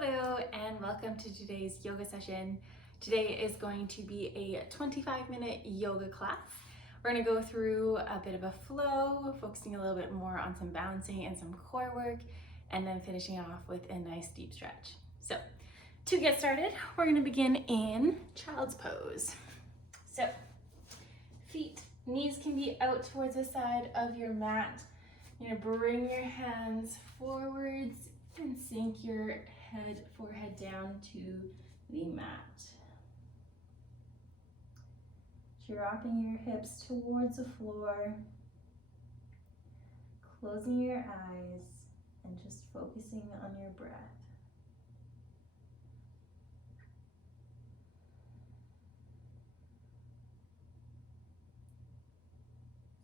Hello and welcome to today's yoga session. Today is going to be a 25-minute yoga class. We're going to go through a bit of a flow, focusing a little bit more on some balancing and some core work, and then finishing off with a nice deep stretch. So to get started, we're going to begin in child's pose. So feet, knees can be out towards the side of your mat. You're going to bring your hands forwards and sink your forehead down to the mat. Dropping your hips towards the floor, closing your eyes, and just focusing on your breath.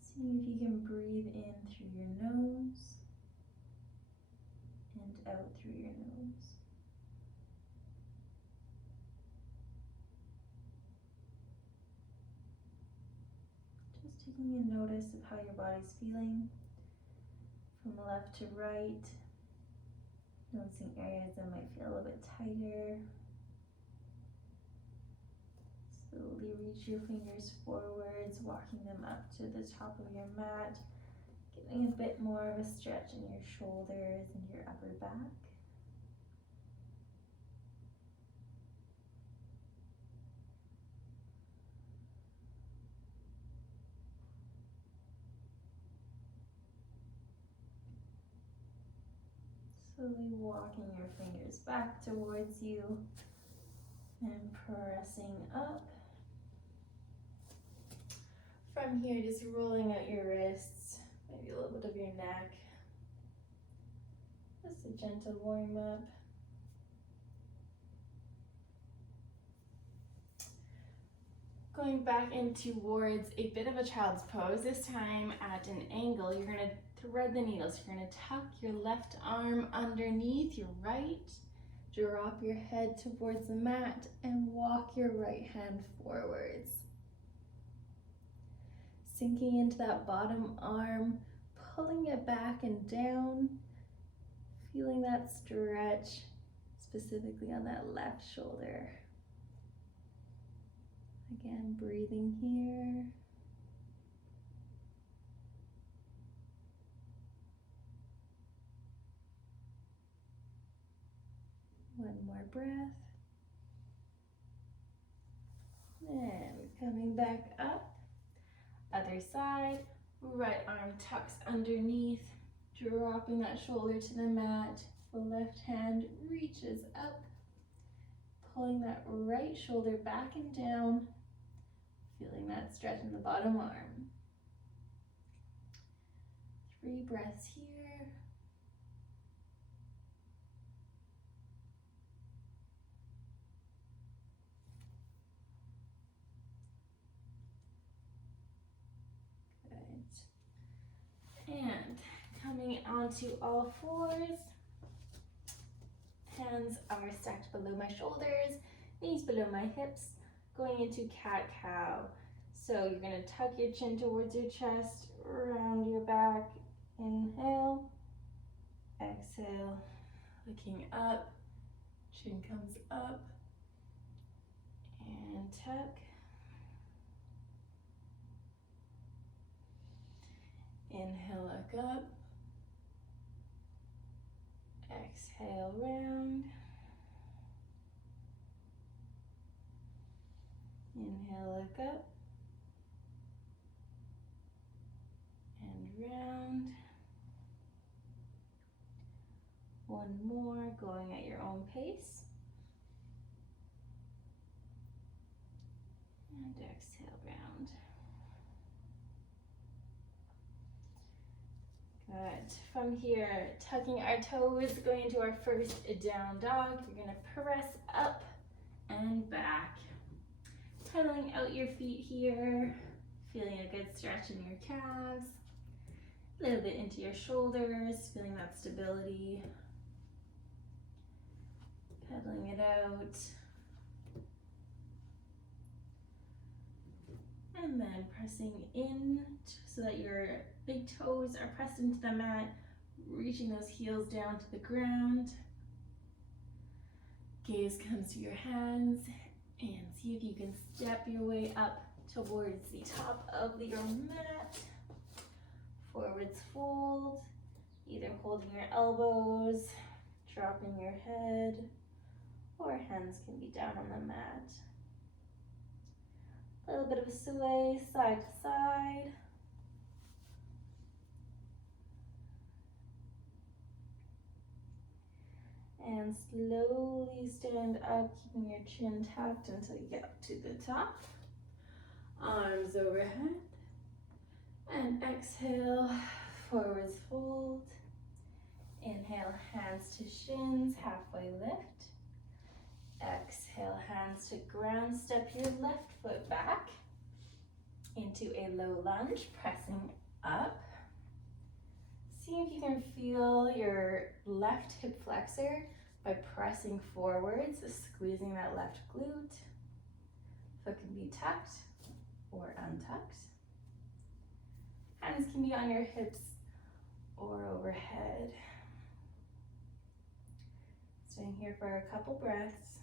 See if you can breathe in through your nose and out through your nose. Just taking a notice of how your body's feeling from left to right. Noticing areas that might feel a little bit tighter. Slowly reach your fingers forwards, walking them up to the top of your mat, getting a bit more of a stretch in your shoulders and your upper back. Slowly walking your fingers back towards you and pressing up. From here, just rolling out your wrists, maybe a little bit of your neck. Just a gentle warm up. Going back in towards a bit of a child's pose, this time at an angle, you're going to thread the needles. You're going to tuck your left arm underneath your right, drop your head towards the mat, and walk your right hand forwards. Sinking into that bottom arm, pulling it back and down, feeling that stretch, specifically on that left shoulder. Again, breathing here. One more breath. And coming back up. Other side, right arm tucks underneath, dropping that shoulder to the mat. The left hand reaches up, pulling that right shoulder back and down, feeling that stretch in the bottom arm. 3 breaths here. Good. And coming onto all fours. Hands are stacked below my shoulders, knees below my hips, going into cat-cow. So you're going to tuck your chin towards your chest, round your back, inhale, exhale, looking up, chin comes up, and tuck, inhale, look up, exhale, round, inhale, look up, and round. One more, going at your own pace. And exhale, round. Good. From here, tucking our toes, going into our first down dog. You're going to press up and back. Pedaling out your feet here, feeling a good stretch in your calves. A little bit into your shoulders, feeling that stability. Pedaling it out. And then pressing in so that your big toes are pressed into the mat, reaching those heels down to the ground. Gaze comes to your hands, and see if you can step your way up towards the top of your mat. Forwards fold, either holding your elbows, dropping your head, or hands can be down on the mat. A little bit of a sway, side to side. And slowly stand up, keeping your chin tucked until you get up to the top. Arms overhead. And exhale, forwards fold. Inhale, hands to shins, halfway lift. Exhale, hands to ground. Step your left foot back into a low lunge, pressing up. See if you can feel your left hip flexor by pressing forwards, squeezing that left glute. Foot can be tucked or untucked. Hands can be on your hips or overhead. Staying here for a couple breaths.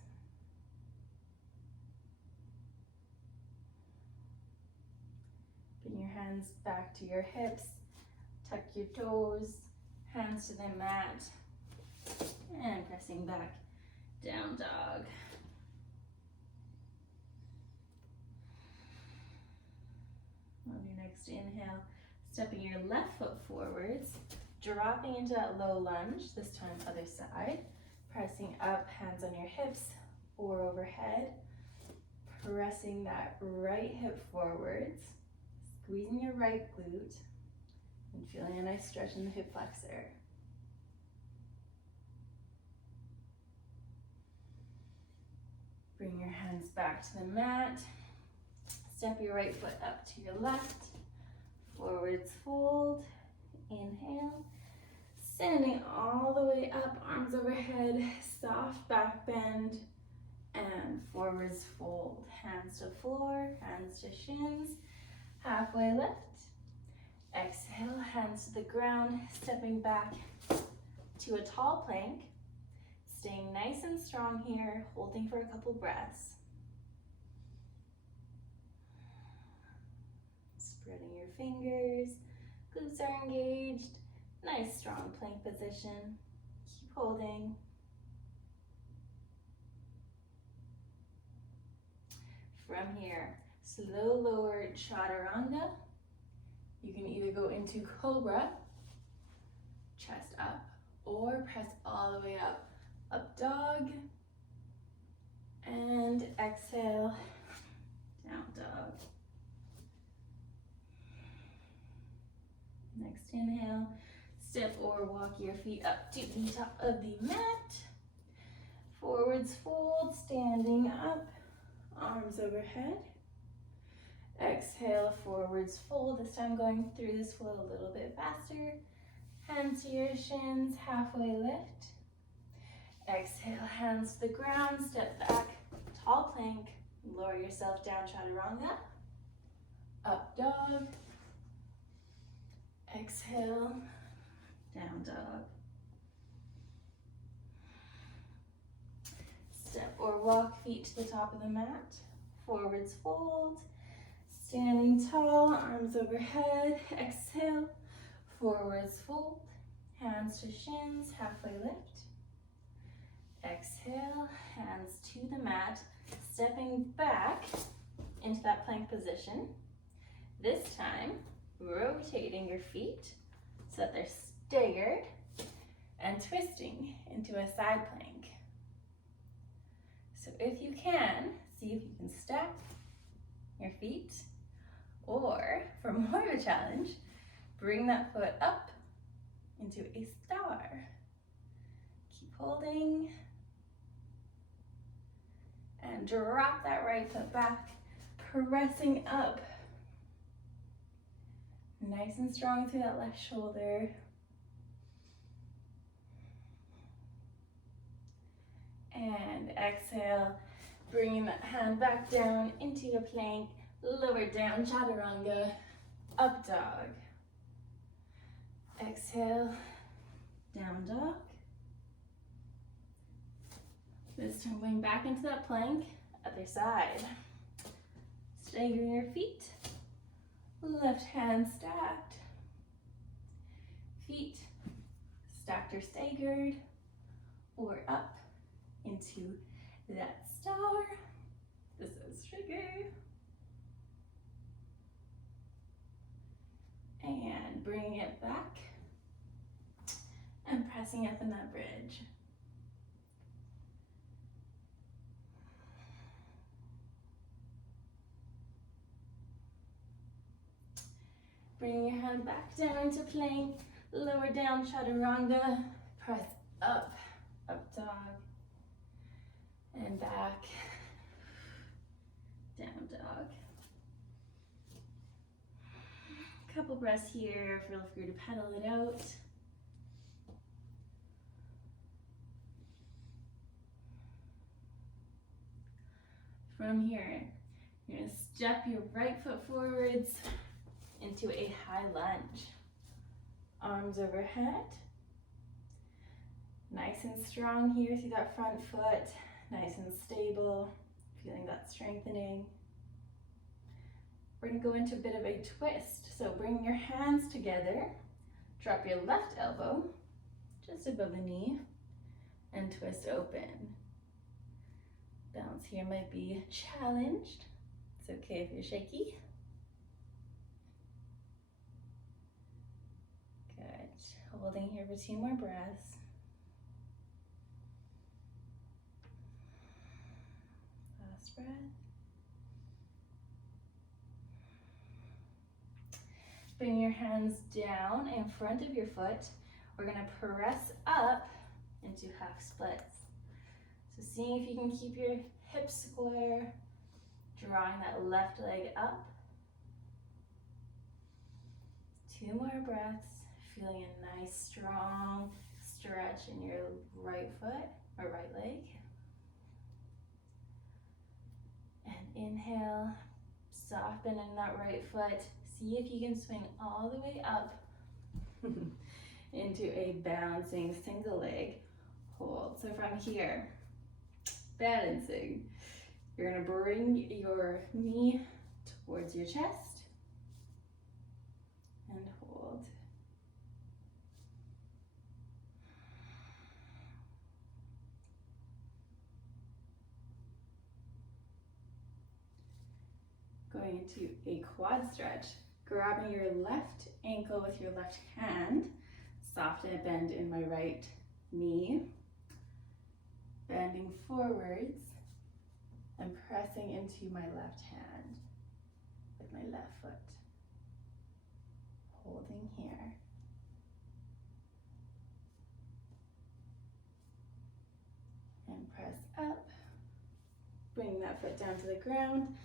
Bring your hands back to your hips. Tuck your toes, hands to the mat, and pressing back, down dog. On your next inhale, stepping your left foot forwards, dropping into that low lunge, this time other side, pressing up, hands on your hips or overhead, pressing that right hip forwards, squeezing your right glute, and feeling a nice stretch in the hip flexor. Bring your hands back to the mat. Step your right foot up to your left. Forwards fold. Inhale. Standing all the way up, arms overhead, soft back bend, and forwards fold. Hands to floor, hands to shins, halfway lift. Exhale, hands to the ground, stepping back to a tall plank. Staying nice and strong here, holding for a couple breaths. Spreading your fingers, glutes are engaged. Nice strong plank position. Keep holding. From here, slow lower chaturanga. You can either go into cobra, chest up, or press all the way up. Up dog, and exhale, down dog. Next inhale, step or walk your feet up to the top of the mat. Forwards fold, standing up, arms overhead. Exhale, forwards fold, this time going through this flow a little bit faster. Hands to your shins, halfway lift. Exhale, hands to the ground, step back, tall plank, lower yourself down, chaturanga. Up dog. Exhale, down dog. Step or walk feet to the top of the mat. Forwards fold. Standing tall, arms overhead. Exhale, forwards fold. Hands to shins, halfway lift. Exhale, hands to the mat. Stepping back into that plank position. This time, rotating your feet so that they're staggered and twisting into a side plank. So if you can, see if you can stack your feet, or for more of a challenge, bring that foot up into a star. Keep holding. And drop that right foot back, pressing up. Nice and strong through that left shoulder. And exhale, bringing that hand back down into a plank, lower down, chaturanga, up dog. Exhale, down dog. This time going back into that plank, other side. Staggering your feet, left hand stacked, feet stacked or staggered, or up into that star. This is trigger. And bringing it back and pressing up in that bridge. Bring your hand back down into plank, lower down chaturanga, press up, up dog, and back, down dog. Couple breaths here, feel free to pedal it out. From here, you're gonna step your right foot forwards into a high lunge. Arms overhead. Nice and strong here through that front foot. Nice and stable, feeling that strengthening. We're gonna go into a bit of a twist. So bring your hands together, drop your left elbow just above the knee, and twist open. Balance here might be challenged. It's okay if you're shaky. Good. Holding here for 2 more breaths. Last breath. Bring your hands down in front of your foot. We're gonna press up into half splits. So seeing if you can keep your hips square, drawing that left leg up. 2 more breaths, feeling a nice strong stretch in your right foot or right leg. And inhale, soften in that right foot. See if you can swing all the way up into a balancing single leg hold. So from here, balancing, you're gonna bring your knee towards your chest and hold. Going into a quad stretch, grabbing your left ankle with your left hand, soften a bend in my right knee, bending forwards and pressing into my left hand with my left foot. Holding here. And press up. Bring that foot down to the ground.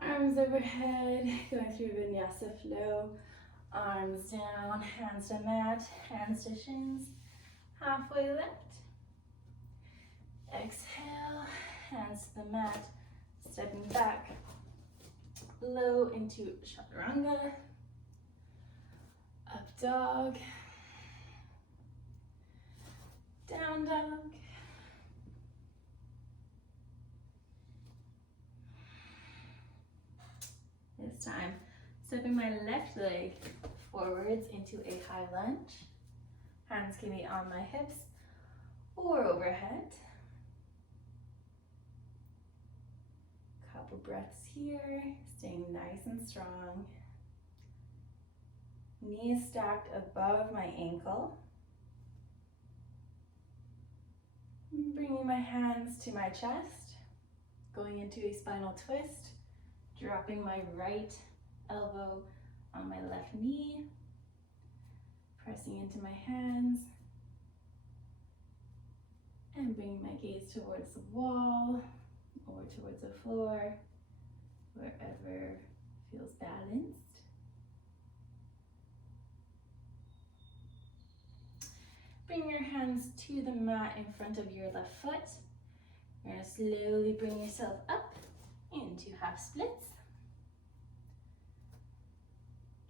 Arms overhead, going through vinyasa flow. Arms down, hands to mat, hands to shins. Halfway lift. Exhale, hands to the mat. Stepping back, low into chaturanga. Up dog. Down dog. This time, stepping my left leg forwards into a high lunge. Hands can be on my hips or overhead. Couple breaths here, staying nice and strong. Knees stacked above my ankle. Bringing my hands to my chest, going into a spinal twist. Dropping my right elbow on my left knee, pressing into my hands, and bringing my gaze towards the wall or towards the floor, wherever feels balanced. Bring your hands to the mat in front of your left foot. You're going to slowly bring yourself up into half splits.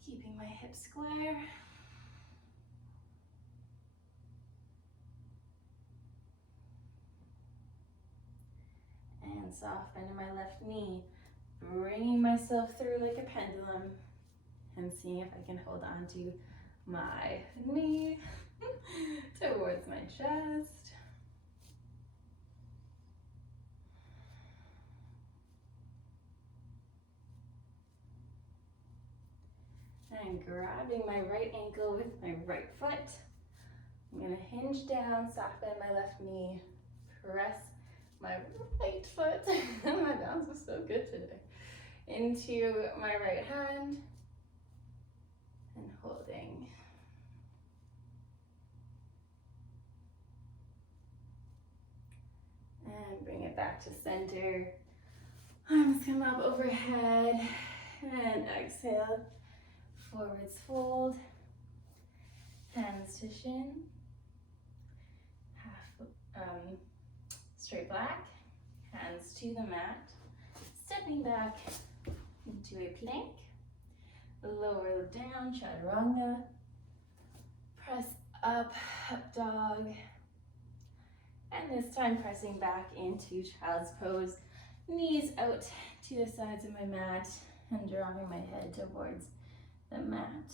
Keeping my hips square. and soft bend in my left knee, bringing myself through like a pendulum and seeing if I can hold on to my knee towards my chest. And grabbing my right ankle with my right foot. I'm gonna hinge down, soft bend my left knee, press my right foot, my balance was so good today, into my right hand, and holding. And bring it back to center. Arms come up overhead, and exhale, forwards fold, hands to shin, straight back, hands to the mat, stepping back into a plank, lower down, chaturanga, press up, up dog, and this time pressing back into child's pose, knees out to the sides of my mat and dropping my head towards the mat.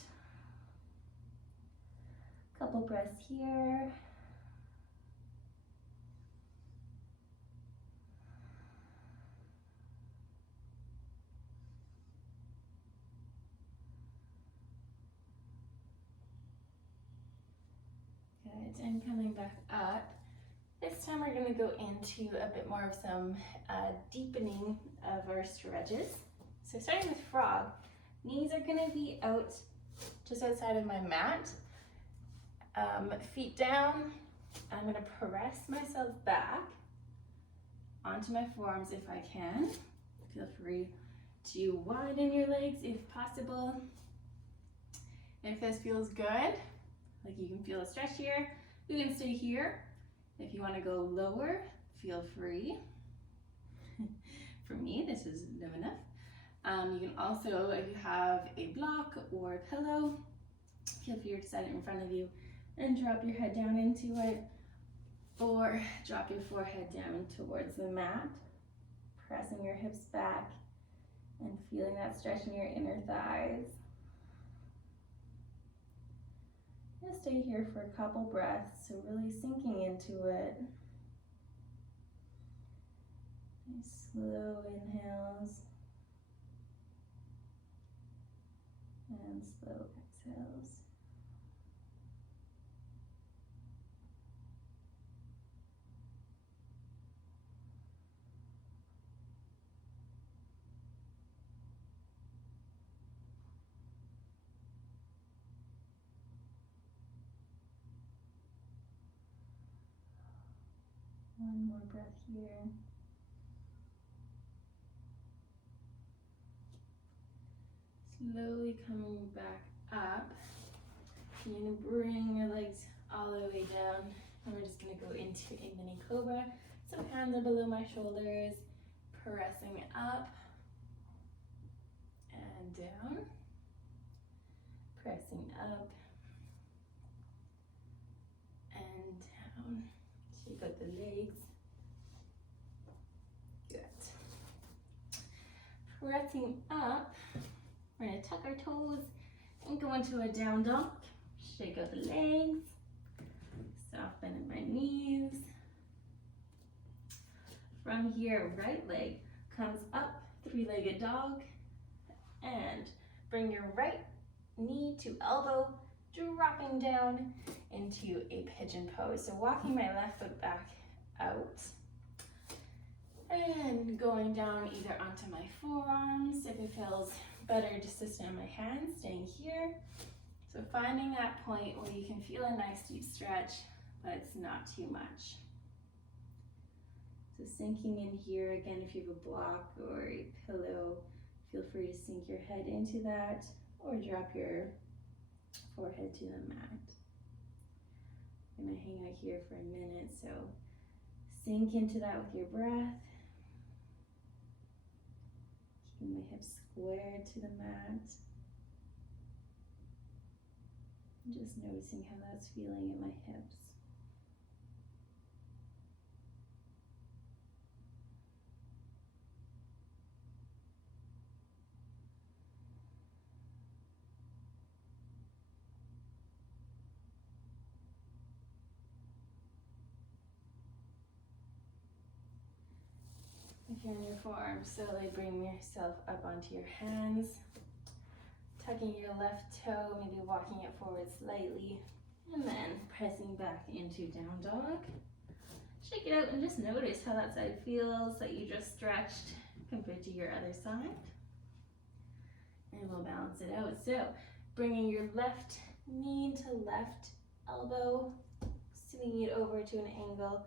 Couple breaths here. Good, and coming back up. This time we're going to go into a bit more of some deepening of our stretches. So starting with frog, knees are going to be out just outside of my mat. Feet down. I'm going to press myself back onto my forearms if I can. Feel free to widen your legs if possible. If this feels good, like you can feel a stretch here, you can stay here. If you want to go lower, feel free. For me, this is low enough. You can also, if you have a block or a pillow, feel free to set it in front of you and drop your head down into it, or drop your forehead down towards the mat, pressing your hips back and feeling that stretch in your inner thighs. Just stay here for a couple breaths, so really sinking into it. Nice slow inhales and slow exhales. One more breath here. Slowly coming back up. You're going to bring your legs all the way down. And we're just going to go into a mini cobra. So hands are below my shoulders, pressing up and down. Pressing up and down. Shake out the legs. Good. Pressing up, we're going to tuck our toes and go into a down dog. Shake out the legs. Soften in my knees. From here, right leg comes up, three-legged dog, and bring your right knee to elbow, dropping down into a pigeon pose. So walking my left foot back out and going down either onto my forearms if it feels better just to stay on my hands, staying here. So finding that point where you can feel a nice deep stretch, but it's not too much. So sinking in here, again, if you have a block or a pillow, feel free to sink your head into that or drop your forehead to the mat. I'm gonna hang out here for a minute, so sink into that with your breath. Keeping my hips squared to the mat. Just noticing how that's feeling in my hips. Here in your forearms, slowly bring yourself up onto your hands. Tucking your left toe, maybe walking it forward slightly. And then pressing back into down dog. Shake it out and just notice how that side feels, that you just stretched compared to your other side. And we'll balance it out. So bringing your left knee to left elbow, swinging it over to an angle,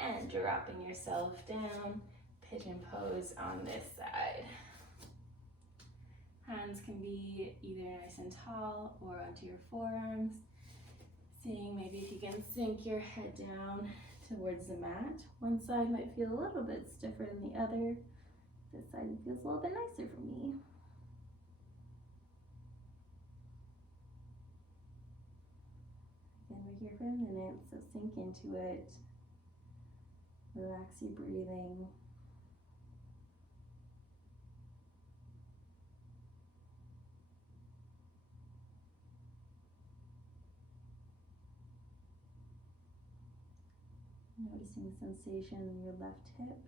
and dropping yourself down. Pigeon pose on this side. Hands can be either nice and tall or onto your forearms. Seeing maybe if you can sink your head down towards the mat. One side might feel a little bit stiffer than the other. This side feels a little bit nicer for me. Again, we're here for a minute, so sink into it. Relax your breathing. Noticing the sensation in your left hip.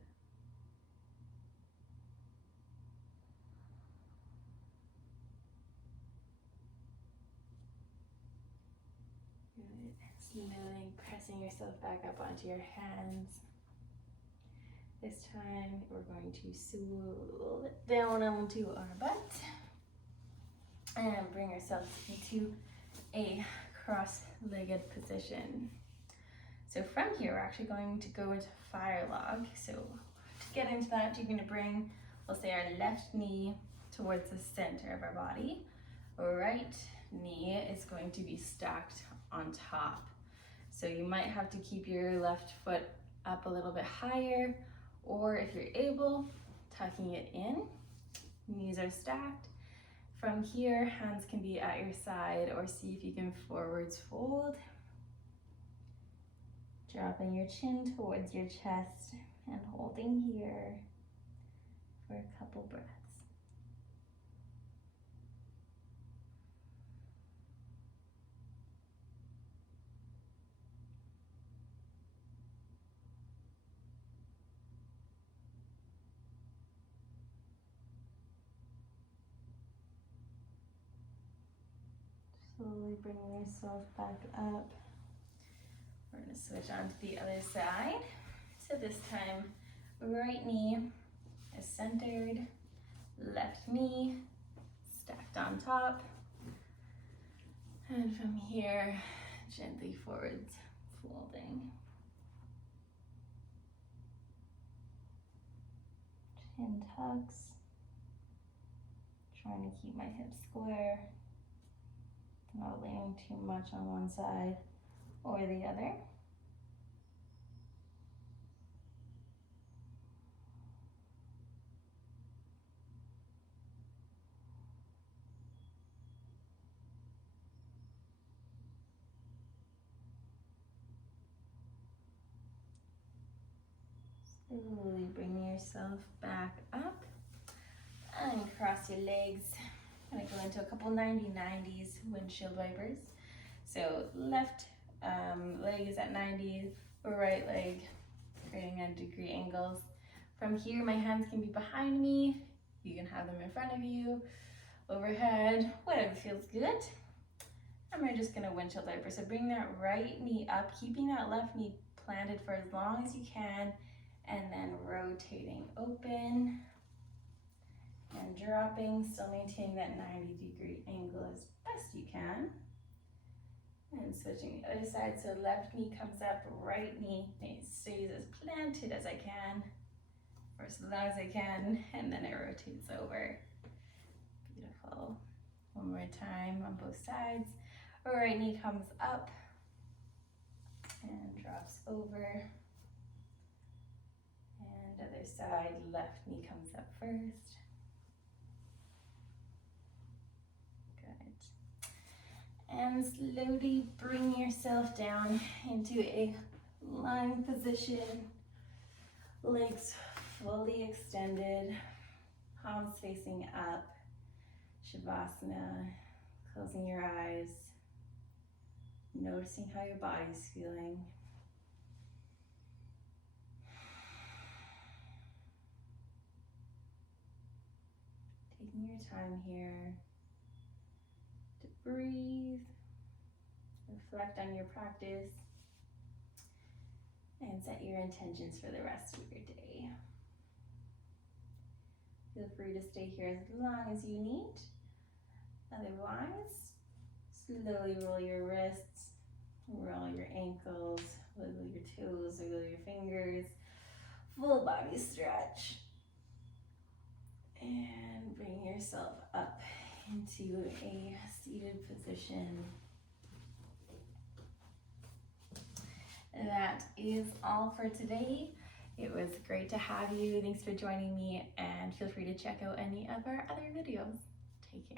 Good. Slowly pressing yourself back up onto your hands. This time we're going to swoop down onto our butt and bring ourselves into a cross-legged position. So from here, we're actually going to go into fire log. So to get into that, you're going to bring, we'll say, our left knee towards the center of our body. Right knee is going to be stacked on top. So you might have to keep your left foot up a little bit higher, or if you're able, tucking it in. Knees are stacked. From here, hands can be at your side, or see if you can forwards fold. Dropping your chin towards your chest and holding here for a couple breaths. Slowly bring yourself back up. We're going to switch on to the other side. So this time, right knee is centered, left knee stacked on top. And from here, gently forwards folding. Chin tucks. Trying to keep my hips square. Not leaning too much on one side or the other. Slowly bring yourself back up and cross your legs. I'm gonna go into a couple 90-90s windshield wipers. So left leg is at 90, right leg creating 90-degree angles. From here, my hands can be behind me. You can have them in front of you, overhead, whatever feels good. And we're just gonna windshield wiper. So bring that right knee up, keeping that left knee planted for as long as you can, and then rotating open and dropping, still maintaining that 90-degree angle as best you can. And switching the other side, so left knee comes up, right knee stays as planted as I can, for as long as I can, and then it rotates over. Beautiful. One more time on both sides. Right knee comes up and drops over. And other side, left knee comes up first. And slowly bring yourself down into a lying position, legs fully extended, palms facing up, Shavasana, closing your eyes, noticing how your body's feeling. taking your time here to breathe, reflect on your practice, and set your intentions for the rest of your day. Feel free to stay here as long as you need. Otherwise, slowly roll your wrists, roll your ankles, wiggle your toes, wiggle your fingers, full body stretch. And bring yourself up into a seated position. That is all for today. It was great to have you. Thanks for joining me, and feel free to check out any of our other videos. Take care.